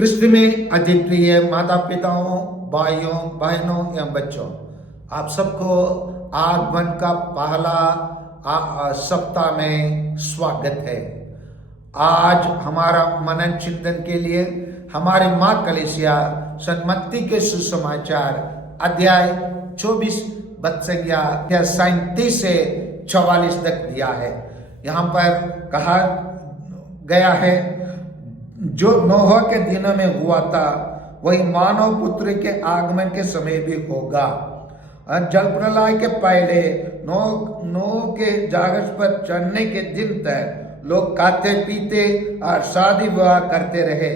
क्रिस्त में अधिक प्रिय माता पिताओं, भाइयों बहनों एवं बच्चों, आप सबको आगमन का पहला सप्ताह में स्वागत है। आज हमारा मनन चिंतन के लिए हमारे माँ कलीसिया सन्मति के सुसमाचार अध्याय 24 बत्संज्ञा 37 से 44 तक दिया है। यहाँ पर कहा गया है, जो नोह के दिनों में हुआ था वही मानव पुत्र के आगमन के समय भी होगा। जल प्रलय के पहले नोह के जहाज पर चढ़ने के दिन तक लोग खाते पीते और शादी विवाह करते रहे,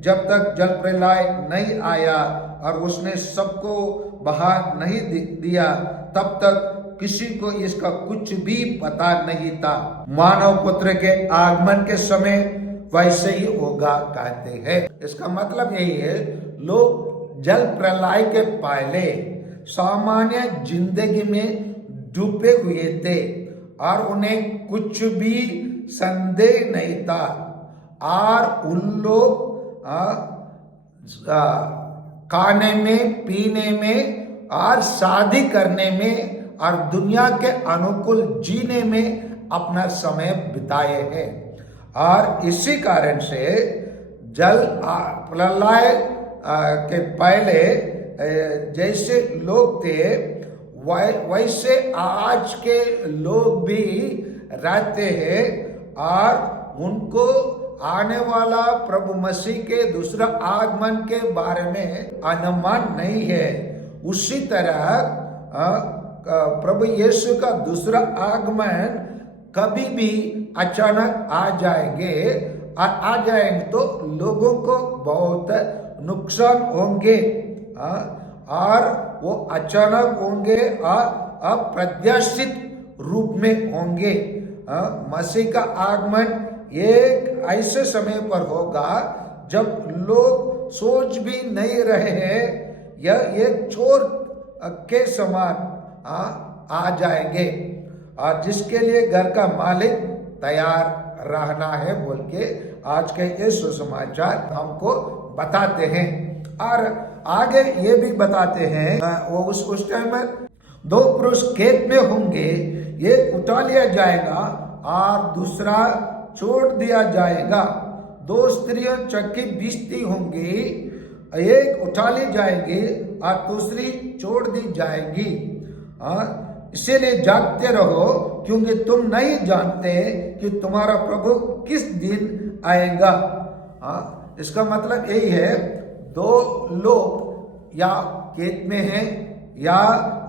जब तक जल प्रलय नहीं आया और उसने सबको बहा नहीं दिया, तब तक किसी को इसका कुछ भी पता नहीं था। मानव पुत्र के आगमन के समय वैसे ही होगा कहते हैं। इसका मतलब यही है, लोग जल प्रलय के पहले सामान्य जिंदगी में डूबे हुए थे और उन्हें कुछ भी संदेह नहीं था, और उन लोग खाने में, पीने में और शादी करने में और दुनिया के अनुकूल जीने में अपना समय बिताए हैं। और इसी कारण से जल प्रलय के पहले जैसे लोग थे वैसे आज के लोग भी रहते हैं, और उनको आने वाला प्रभु मसीह के दूसरा आगमन के बारे में अनुमान नहीं है। उसी तरह प्रभु यीशु का दूसरा आगमन कभी भी अचानक आ जाएंगे, और आ जाएंगे तो लोगों को बहुत नुकसान होंगे, और वो अचानक होंगे और अप्रत्याशित रूप में होंगे। मसीह का आगमन एक ऐसे समय पर होगा जब लोग सोच भी नहीं रहे हैं, यह एक चोर के समान आ जाएंगे, और जिसके लिए घर का मालिक तैयार रहना है बोल के आज के ये सुसमाचार हमको बताते हैं। और आगे ये भी बताते हैं, वो उस टाइम में 2 पुरुष खेत में होंगे, एक उठा लिया जाएगा और दूसरा छोड़ दिया जाएगा। 2 स्त्रियां चक्की बीसती होंगी, एक उठा ली जाएगी और दूसरी छोड़ दी जाएगी। इसीलिए जागते रहो, क्योंकि तुम नहीं जानते कि तुम्हारा प्रभु किस दिन आएगा। इसका मतलब यही है, 2 लोग या खेत में हैं या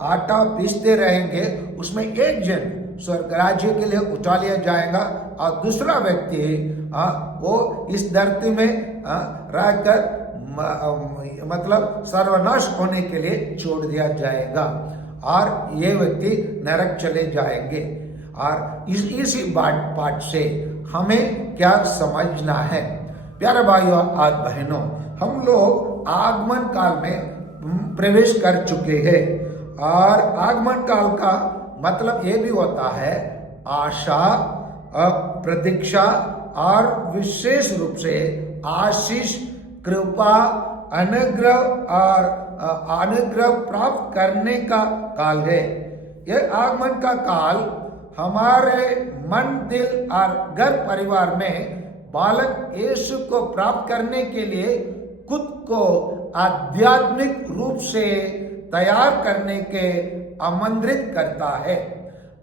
आटा पीसते रहेंगे, उसमें एक जन स्वर्ग राज्य के लिए उठा लिया जाएगा और दूसरा व्यक्ति वो इस धरती में रहकर मतलब सर्वनाश होने के लिए छोड़ दिया जाएगा, और ये व्यक्ति नरक चले जाएंगे। और इसी पाठ से हमें क्या समझना है? प्यारे भाइयों और बहनों, हम लोग आगमन काल में प्रवेश कर चुके हैं, और आगमन काल का मतलब ये भी होता है आशा, प्रतीक्षा और विशेष रूप से आशीष, कृपा, अनुग्रह और अनुग्रह प्राप्त करने का काल है। यह आगमन का काल हमारे मन, दिल और घर परिवार में बालक यीशु को प्राप्त करने के लिए खुद को आध्यात्मिक रूप से तैयार करने के आमंत्रित करता है।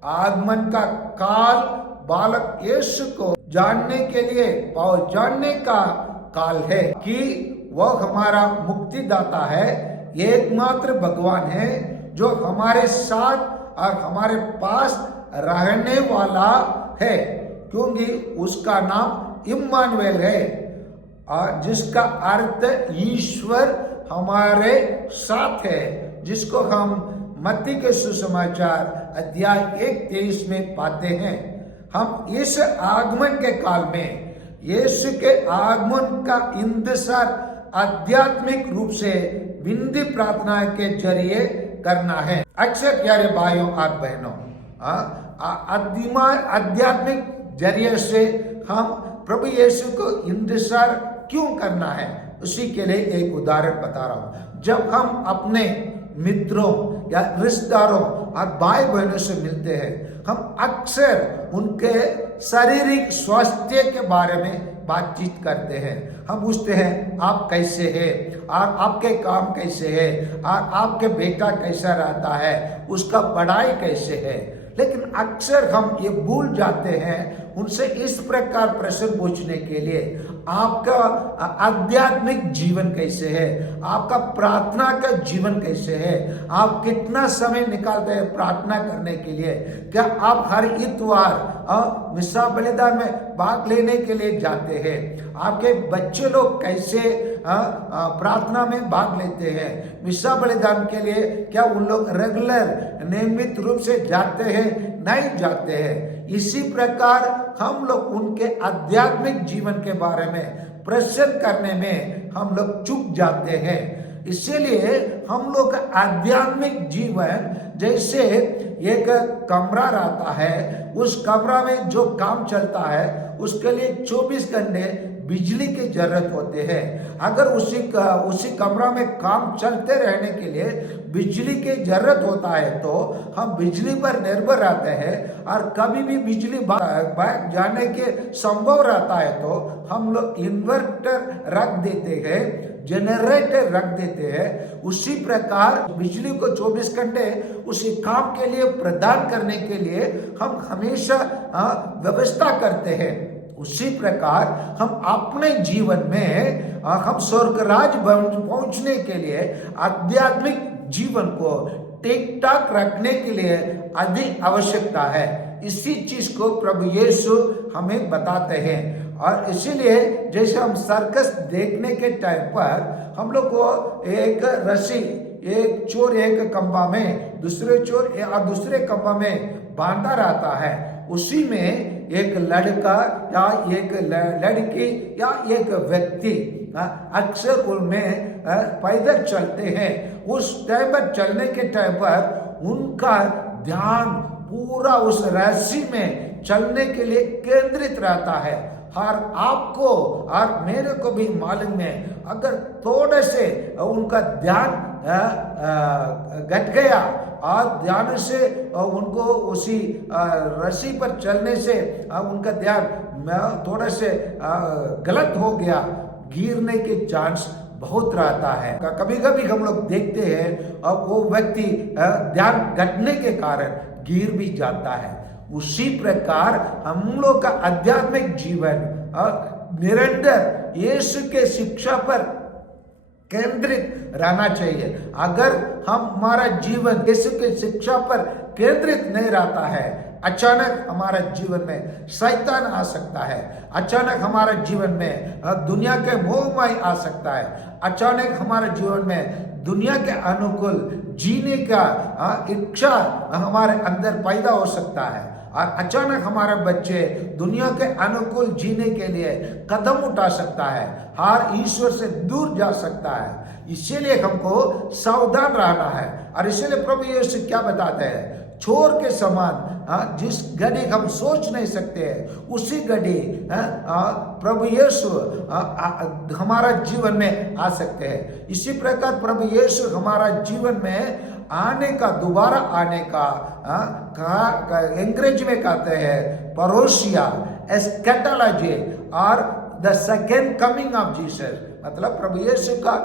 आगमन का काल बालक यीशु को जानने के लिए पहचानने का काल है कि वह हमारा मुक्तिदाता है, एकमात्र भगवान है जो हमारे साथ और हमारे पास रहने वाला है, क्योंकि उसका नाम इम्मानुएल है, और जिसका अर्थ ईश्वर हमारे साथ है, जिसको हम मत्ती के सुसमाचार अध्याय 1:23 में पाते हैं। हम इस आगमन के काल में यीशु के आगमन का इंतजार आध्यात्मिक रूप से विनती प्रार्थना के जरिए करना है। अक्सर प्यारे भाइयों और बहनों, आध्यात्मिक जरिए से हम प्रभु यीशु को इंतजार क्यों करना है? उसी के लिए एक उदाहरण बता रहा हूं। जब हम अपने मित्रों या रिश्तेदारों और भाई बहनों से मिलते हैं, हम अक्सर उनके शारीरिक स्वास्थ्य के बारे में बातचीत करते हैं। हम पूछते हैं आप कैसे हैं, और आपके काम कैसे है, और आपके बेटा कैसा रहता है, उसका पढ़ाई कैसे है। लेकिन अक्सर हम ये भूल जाते हैं उनसे इस प्रकार प्रश्न पूछने के लिए, आपका आध्यात्मिक जीवन कैसे है, आपका प्रार्थना का जीवन कैसे है, आप कितना समय निकालते हैं प्रार्थना करने के लिए, क्या आप हर इतवार मिसा बलिदान में भाग लेने के लिए जाते हैं, आपके बच्चे लोग कैसे प्रार्थना में भाग लेते हैं, मिसा बलिदान के लिए क्या उन लोग रेगुलर नियमित रूप से जाते हैं, नहीं जाते हैं। इसी प्रकार हम लोग उनके आध्यात्मिक जीवन के बारे में प्रश्न करने में हम लोग चूक जाते हैं। इसीलिए हम लोग का आध्यात्मिक जीवन जैसे एक कमरा रहता है, उस कमरा में जो काम चलता है उसके लिए 24 घंटे बिजली की जरूरत होते हैं। अगर उसी कमरा में काम चलते रहने के लिए बिजली की जरूरत होता है तो हम बिजली पर निर्भर रहते हैं, और कभी भी बिजली भाग जाने के संभव रहता है तो हम लोग इन्वर्टर रख देते हैं, जनरेटर रख देते हैं। उसी प्रकार बिजली को 24 घंटे उसी काम के लिए प्रदान करने के लिए हम हमेशा व्यवस्था करते हैं। उसी प्रकार हम अपने जीवन में हम स्वर्गराज पहुंचने के लिए आध्यात्मिक जीवन को ठीक ठाक रखने के लिए अधिक आवश्यकता है। इसी चीज को प्रभु यीशु हमें बताते हैं। और इसीलिए जैसे हम सर्कस देखने के टाइम पर हम लोग को एक रस्सी, एक चोर एक खंभा में, दूसरे चोर और दूसरे खंभा में बांधा रहता है, उसी में एक लड़का या एक लड़की या एक व्यक्ति अक्सर उनमें पैदल चलते हैं। उस टाइम पर चलने के टाइम पर उनका ध्यान पूरा उस रस्सी में चलने के लिए केंद्रित रहता है। और आपको और मेरे को भी मालूम है, अगर थोड़े से उनका ध्यान घट गया और ध्यान से उनको उसी रस्सी पर चलने से उनका ध्यान थोड़ा से गलत हो गया, गिरने के चांस बहुत रहता है। कभी कभी हम लोग देखते हैं और वो व्यक्ति ध्यान घटने के कारण गिर भी जाता है। उसी प्रकार हम लोग का आध्यात्मिक जीवन निरंतर यीशु के शिक्षा पर केंद्रित रहना चाहिए। अगर हमारा जीवन यीशु के शिक्षा पर केंद्रित नहीं रहता है, अचानक हमारा जीवन में शैतान आ सकता है, अचानक हमारा जीवन में दुनिया के मोहमाया आ सकता है, अचानक हमारे जीवन में दुनिया के अनुकूल जीने का इच्छा हमारे अंदर पैदा हो सकता है, और अचानक हमारे बच्चे दुनिया के अनुकूल जीने के लिए कदम उठा सकता है और ईश्वर से दूर जा सकता है। इसीलिए हमको सावधान रहना है। और इसीलिए प्रभु यीशु क्या बताते हैं, चोर के समान जिस घड़ी हम सोच नहीं सकते हैं उसी घड़ी प्रभु यीशु हमारा जीवन में आ सकते हैं। इसी प्रकार प्रभु यीशु हमारा जीवन में आने का, दोबारा आने का अंग्रेजी में कहते हैं परोसिया, एस्केटोलॉजी और the second coming of Jesus, मतलब प्रभु यीशु का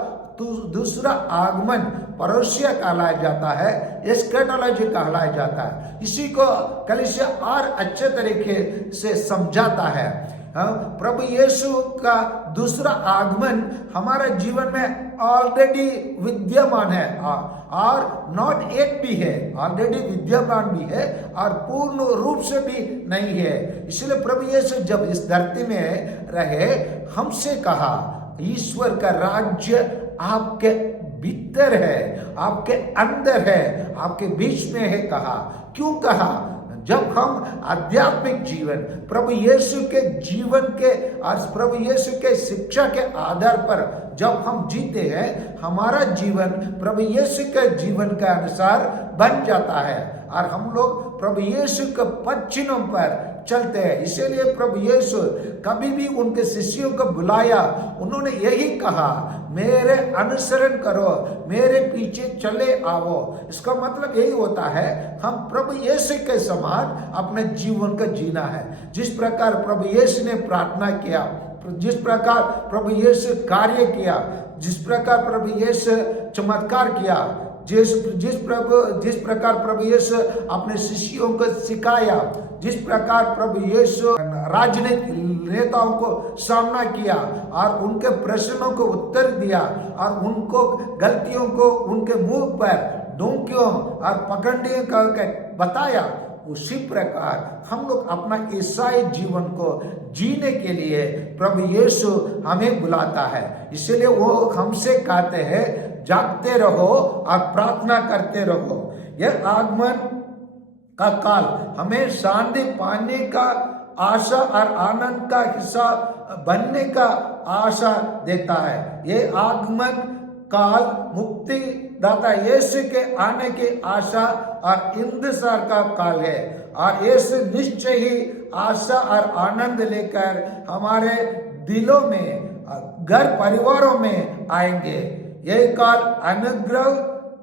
दूसरा आगमन परोसिया कहलाया जाता है, एस्केटोलॉजी कहलाया जाता है। इसी को कलीसिया और अच्छे तरीके से समझाता है। प्रभु यीशु का दूसरा आगमन हमारे जीवन में ऑलरेडी विद्यमान है और नॉट एक भी है, ऑलरेडी विद्यमान भी है और पूर्ण रूप से भी नहीं है। इसलिए प्रभु यीशु जब इस धरती में रहे, हमसे कहा ईश्वर का राज्य आपके भीतर है, आपके अंदर है, आपके बीच में है कहा। क्यों कहा? जब हम आध्यात्मिक जीवन प्रभु यीशु के जीवन के और प्रभु यीशु के शिक्षा के आधार पर जब हम जीते हैं, हमारा जीवन प्रभु यीशु के जीवन के अनुसार बन जाता है और हम लोग प्रभु यीशु के वचनों पर चलते हैं। इसीलिए प्रभु यीशु कभी भी उनके शिष्यों को बुलाया, उन्होंने यही कहा, मेरे अनुसरण करो, मेरे पीछे चले आओ। इसका मतलब यही होता है, हम प्रभु यीशु के समान अपने जीवन को जीना है। जिस प्रकार प्रभु यीशु ने प्रार्थना किया, जिस प्रकार प्रभु यीशु कार्य किया, जिस प्रकार प्रभु यीशु चमत्कार किया, जिस प्रकार प्रभु यीशु अपने शिष्यों को सिखाया, जिस प्रकार प्रभु यीशु राजनीतिक नेताओं को सामना किया और उनके प्रश्नों को उत्तर दिया और उनको गलतियों को उनके मुंह पर डोंकियों और पगंडियों करके बताया, उसी प्रकार हम लोग अपना ईसाई जीवन को जीने के लिए प्रभु यीशु हमें बुलाता है। इसलिए वो हमसे कहते हैं, जागते रहो और प्रार्थना करते रहो। यह आगमन का काल हमें शांति पाने का आशा और आनंद का हिस्सा बनने का आशा देता है। यह आगमन काल मुक्ति दाता यीशु के आने की आशा और इंतजार का काल है, और यीशु निश्चय ही आशा और आनंद लेकर हमारे दिलों में, घर परिवारों में आएंगे। यह काल अनुग्रह,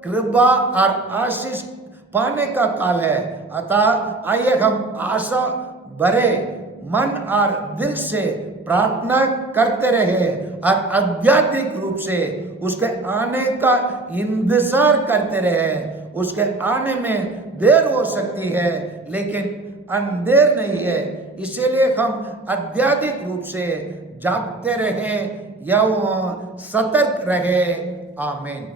कृपा और आशीष पाने का काल है। अतः आइए हम आशा भरे मन और दिल से प्रार्थना करते रहे और आध्यात्मिक रूप से उसके आने का इंतजार करते रहे। उसके आने में देर हो सकती है, लेकिन अंधेर नहीं है। इसीलिए हम आध्यात्मिक रूप से जागते रहें या सतर्क रहे। आमीन।